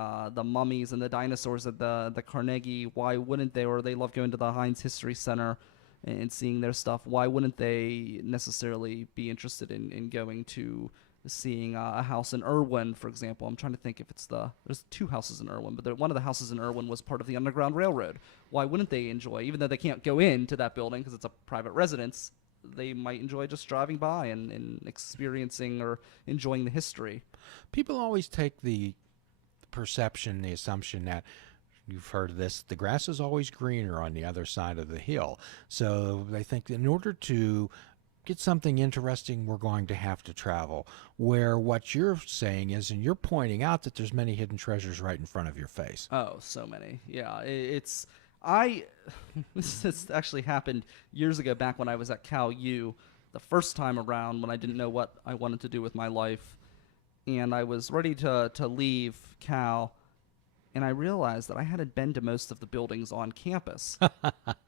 mummies and the dinosaurs at the Carnegie, why wouldn't they? Or they love going to the Heinz History Center and seeing their stuff. Why wouldn't they necessarily be interested in going to seeing a house in Irwin, for example? I'm trying to think if there's two houses in Irwin, but one of the houses in Irwin was part of the Underground Railroad. Why wouldn't they enjoy, even though they can't go into that building because it's a private residence, they might enjoy just driving by and experiencing or enjoying the history. People always take the perception, the assumption that, you've heard of this, the grass is always greener on the other side of the hill. So they think in order to get something interesting, we're going to have to travel. Where what you're saying is, and you're pointing out that there's many hidden treasures right in front of your face. Oh, so many. Yeah, this has actually happened years ago back when I was at Cal U, the first time around when I didn't know what I wanted to do with my life. And I was ready to leave Cal, and I realized that I hadn't been to most of the buildings on campus.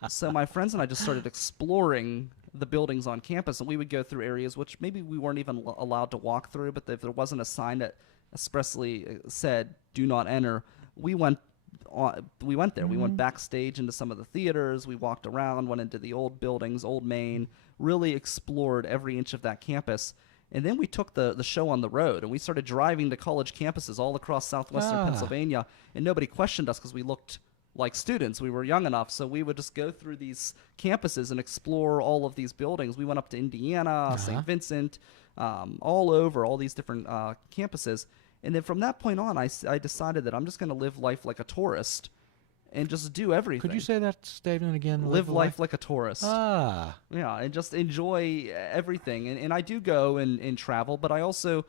So my friends and I just started exploring the buildings on campus, and we would go through areas which maybe we weren't even allowed to walk through, but if there wasn't a sign that expressly said "Do not enter," we went there. We went backstage into some of the theaters. We walked around, went into the old buildings, Old Main, really explored every inch of that campus. And then we took the show on the road, and we started driving to college campuses all across southwestern Pennsylvania, and nobody questioned us because we looked like students. We were young enough, so we would just go through these campuses and explore all of these buildings. We went up to Indiana, St. Vincent, all over, all these different campuses. And then from that point on, I decided that I'm just going to live life like a tourist and just do everything. Could you say that statement again? Live life like a tourist. Ah, Yeah, and just enjoy everything. And I do go and travel, but I also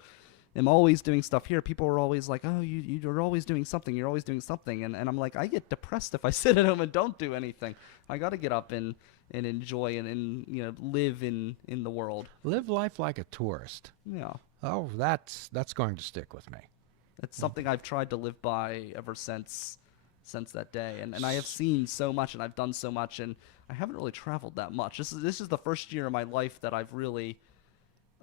am always doing stuff here. People are always like, oh, you're always doing something. You're always doing something. And I'm like, I get depressed if I sit at home and don't do anything. I got to get up and enjoy and live in the world. live life like a tourist. Yeah. Oh, that's going to stick with me. It's something I've tried to live by ever since that day. And I have seen so much and I've done so much, and I haven't really traveled that much. This is the first year of my life that I've really,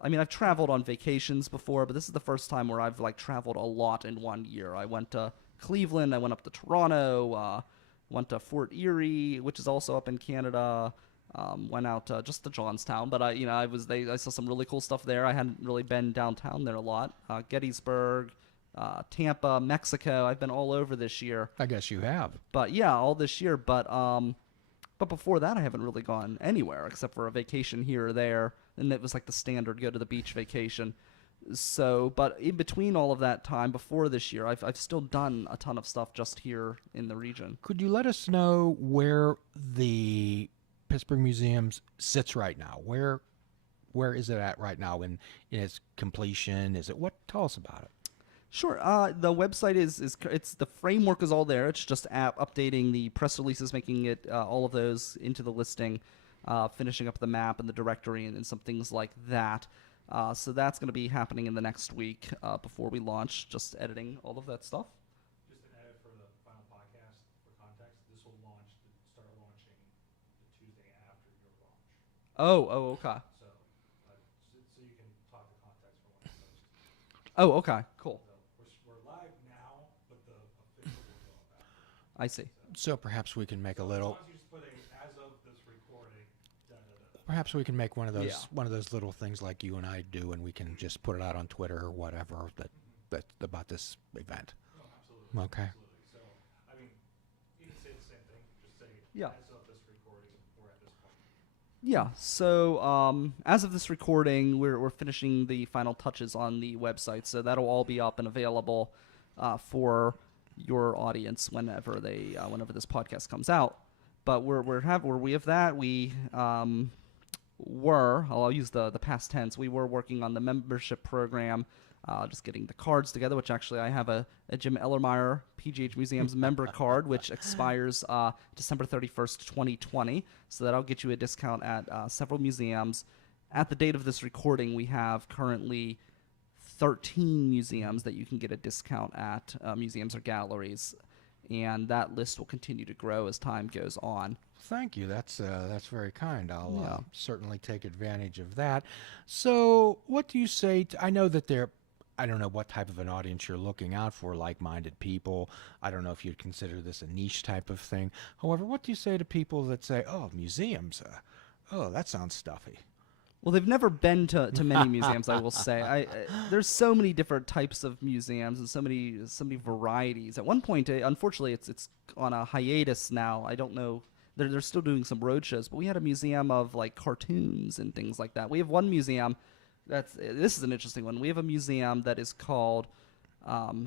I mean, I've traveled on vacations before, but this is the first time where I've like traveled a lot in one year. I went to Cleveland, I went up to Toronto, went to Fort Erie, which is also up in Canada. Went out just to Johnstown, but I saw some really cool stuff there. I hadn't really been downtown there a lot. Gettysburg, Tampa, Mexico. I've been all over this year. I guess you have. But yeah, all this year. But before that, I haven't really gone anywhere except for a vacation here or there, and it was like the standard go to the beach vacation. So, but in between all of that time before this year, I've still done a ton of stuff just here in the region. Could you let us know where the Pittsburgh Museums sits right now? Where is it at right now in its completion? Is it what? Tell us about it. Sure. The website is it's the framework is all there. It's just updating the press releases, making it all of those into the listing, finishing up the map and the directory and some things like that. So that's going to be happening in the next week before we launch. Just editing all of that stuff. Just an edit for the final podcast for context. This will start launching the Tuesday after your launch. Oh, okay. So you can talk the context for when it posts. Oh, okay. Cool. So we're live now, but the official will go up after. I see. So perhaps we can make a As little. long as you just put as of this recording, da-da-da. Perhaps we can make one of those Yeah. little things like you and I do, and we can just put it out on Twitter or whatever that about this event. No, absolutely. Okay. Absolutely. So, I mean, you can say the same thing. Just say, Yeah. as of this recording, we're at this point. Yeah. So as of this recording, we're finishing the final touches on the website, so that'll all be up and available for your audience whenever this podcast comes out. But we have that. I'll use the past tense. We were working on the membership program, just getting the cards together, which actually I have a Jim Ellermeyer PGH Museums member card, which expires December 31st, 2020. So that'll get you a discount at several museums. At the date of this recording, we have currently 13 museums that you can get a discount at, museums or galleries. And that list will continue to grow as time goes on. Thank you. That's very kind. I'll Yeah. certainly take advantage of that. So, what do you say? I know that I don't know what type of an audience you're looking out for, like-minded people. I don't know if you'd consider this a niche type of thing. However, what do you say to people that say, "Oh, museums? Oh, that sounds stuffy." Well, they've never been to many museums, I will say. There's so many different types of museums and so many varieties. At one point, unfortunately, it's on a hiatus now. I don't know. They're still doing some road shows, but we had a museum of like cartoons and things like that. We have one museum this is an interesting one. We have a museum that is called oh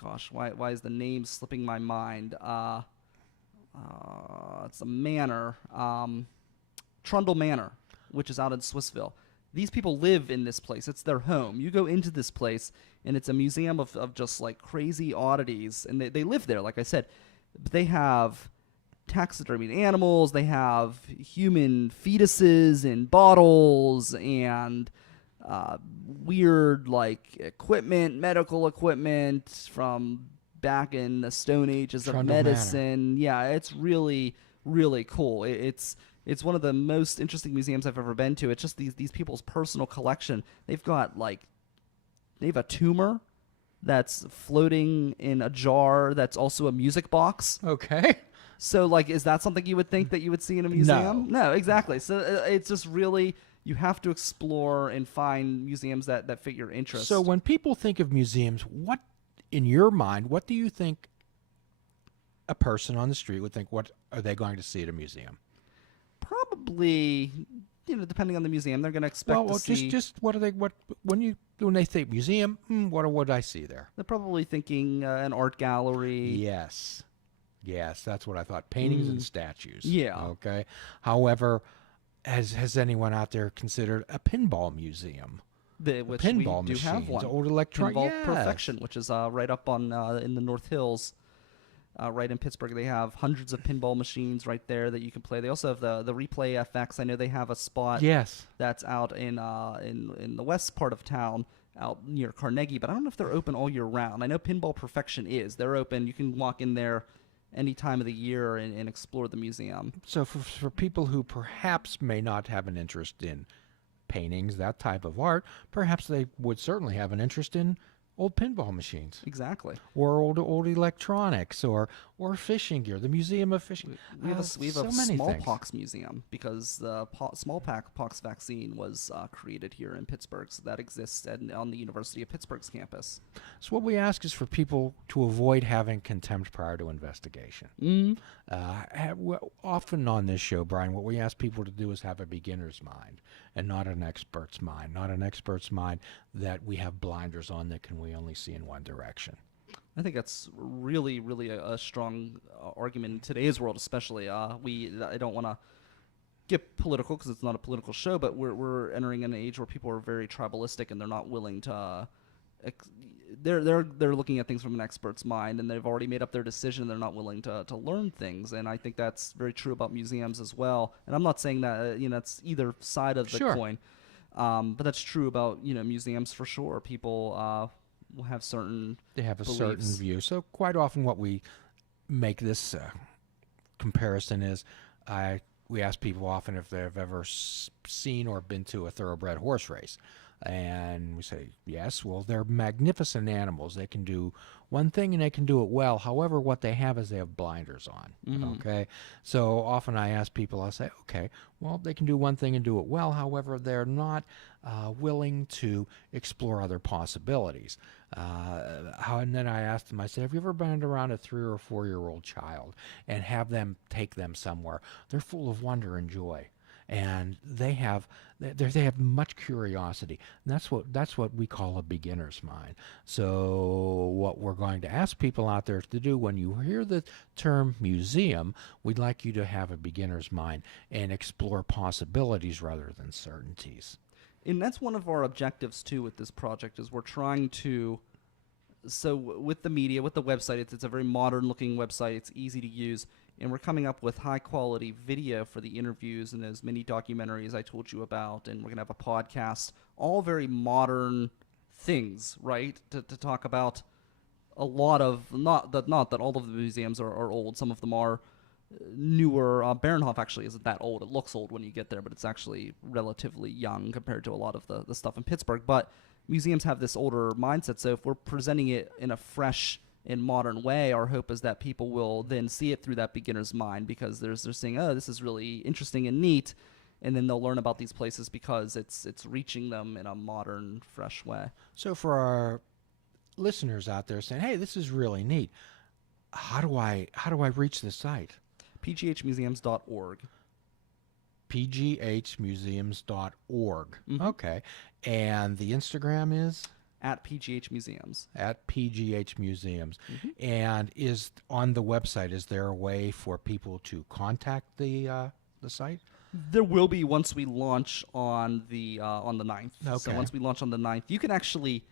gosh, why is the name slipping my mind? It's a manor, Trundle Manor, which is out in Swissville. These people live in this place. It's their home. You go into this place, and it's a museum of just like crazy oddities, and they live there, like I said. But they have taxidermied animals. They have human fetuses in bottles and weird like equipment, medical equipment from back in the Stone Ages of Trundle Manor. medicine. Yeah, it's really, really cool. It's one of the most interesting museums I've ever been to. It's just these people's personal collection. They have a tumor that's floating in a jar that's also a music box. Okay. So, like, is that something you would think that you would see in a museum? No, exactly. So it's just really, you have to explore and find museums that fit your interest. So when people think of museums, what, in your mind, what do you think a person on the street would think? What are they going to see at a museum? probably depending on the museum, they're going to expect Well, to see. just what are they? What when they think museum? What would I see there? They're probably thinking an art gallery. Yes, yes, that's what I thought. Paintings and statues. Yeah. Okay. However, has anyone out there considered a pinball museum? Which Pinball we do machines, have one. old electronic. Pinball Yes. Perfection, which is right up on in the North Hills, right in Pittsburgh. They have hundreds of pinball machines right there that you can play. They also have the Replay FX. I know they have a spot Yes. that's out in the west part of town, out near Carnegie, but I don't know if they're open all year round. I know Pinball Perfection is. They're open. You can walk in there any time of the year and explore the museum. So for people who perhaps may not have an interest in paintings, that type of art, perhaps they would certainly have an interest in old pinball machines Exactly. or old electronics or fishing gear. The Museum of Fishing. We have So a many things. smallpox museum because the smallpox vaccine was created here in Pittsburgh, so that exists on the University of Pittsburgh's campus. So what we ask is for people to avoid having contempt prior to investigation. Often on this show, Brian, what we ask people to do is have a beginner's mind and not an expert's mind. Not an expert's mind that we have blinders on that can we only see in one direction. I think that's really, really a strong argument in today's world, especially. I don't want to get political because it's not a political show, but we're entering an age where people are very tribalistic and they're not willing to. They're looking at things from an expert's mind, and they've already made up their decision. They're not willing to learn things, and I think that's very true about museums as well. And I'm not saying that it's either side of the Sure. coin, but that's true about museums for sure. People will have certain They have a beliefs. certain view. So quite often what we make this comparison is we ask people often if they've ever seen or been to a thoroughbred horse race. And we say, yes, well, they're magnificent animals. They can do one thing and they can do it well. However, what they have is they have blinders on. Okay. So often I ask people, I'll say, okay, well, they can do one thing and do it well. However, they're not willing to explore other possibilities. And then I asked them, I said, have you ever been around a 3 or 4 year old child and have them take them somewhere? They're full of wonder and joy. And they have much curiosity. And that's what we call a beginner's mind. So what we're going to ask people out there to do when you hear the term museum, we'd like you to have a beginner's mind and explore possibilities rather than certainties. And that's one of our objectives too with this project is we're trying to. So with the media, with the website, it's a very modern looking website. It's easy to use. And we're coming up with high quality video for the interviews and those mini documentaries I told you about. And we're going to have a podcast, all very modern things, right? To talk about a lot of, not that all of the museums are old. Some of them are newer. Baronhof actually isn't that old. It looks old when you get there, but it's actually relatively young compared to a lot of the stuff in Pittsburgh. But museums have this older mindset. So if we're presenting it in a fresh and modern way, our hope is that people will then see it through that beginner's mind because they're saying, oh, this is really interesting and neat. And then they'll learn about these places because it's reaching them in a modern, fresh way. So for our listeners out there saying, hey, this is really neat, how do I reach the site? pghmuseums.org. pghmuseums.org. Okay. And the Instagram is? At PGH Museums. At PGH Museums. And is on the website, is there a way for people to contact the site? There will be once we launch on the 9th. So Okay. once we launch on the 9th, you can actually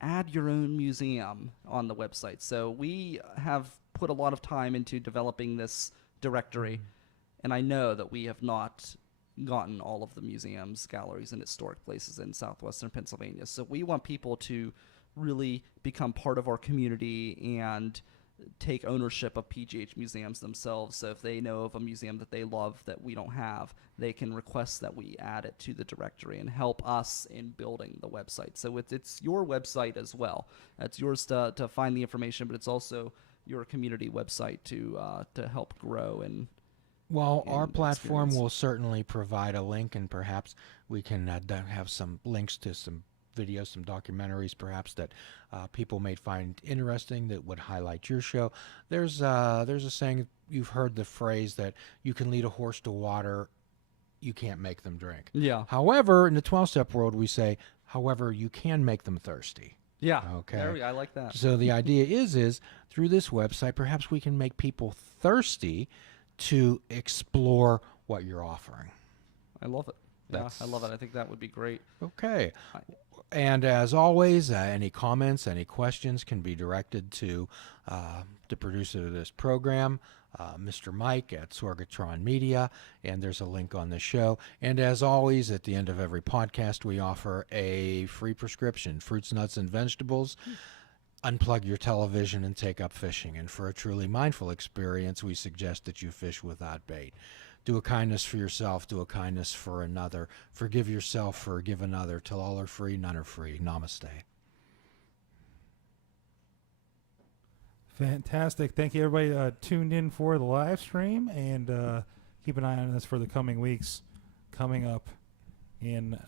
add your own museum on the website. So we have put a lot of time into developing this directory, and I know that we have not gotten all of the museums, galleries, and historic places in southwestern Pennsylvania. So we want people to really become part of our community and take ownership of PGH Museums themselves. So if they know of a museum that they love that we don't have, they can request that we add it to the directory and help us in building the website. So it's your website as well. It's yours to find the information, but it's also your community website to help grow and. Well, our and platform experience. will certainly provide a link, and perhaps we can have some links to some videos, some documentaries, perhaps that people may find interesting that would highlight your show. There's a saying, you've heard the phrase that you can lead a horse to water you can't make them drink. Yeah. However, in the 12-step world, we say, however, you can make them thirsty. Yeah. Okay. I like that. So the idea is through this website, perhaps we can make people thirsty to explore what you're offering. I love it. Yeah, I love it. I think that would be great. Okay. And as always, any comments, any questions can be directed to the producer of this program, Mr. Mike at Sorgatron Media, and there's a link on the show. And as always, at the end of every podcast, we offer a free prescription, fruits, nuts, and vegetables. Unplug your television and take up fishing. And for a truly mindful experience, we suggest that you fish without bait. Do a kindness for yourself, do a kindness for another. Forgive yourself, forgive another. Till all are free, none are free. Namaste. Fantastic. Thank you, everybody tuned in for the live stream, and keep an eye on this for the coming weeks coming up in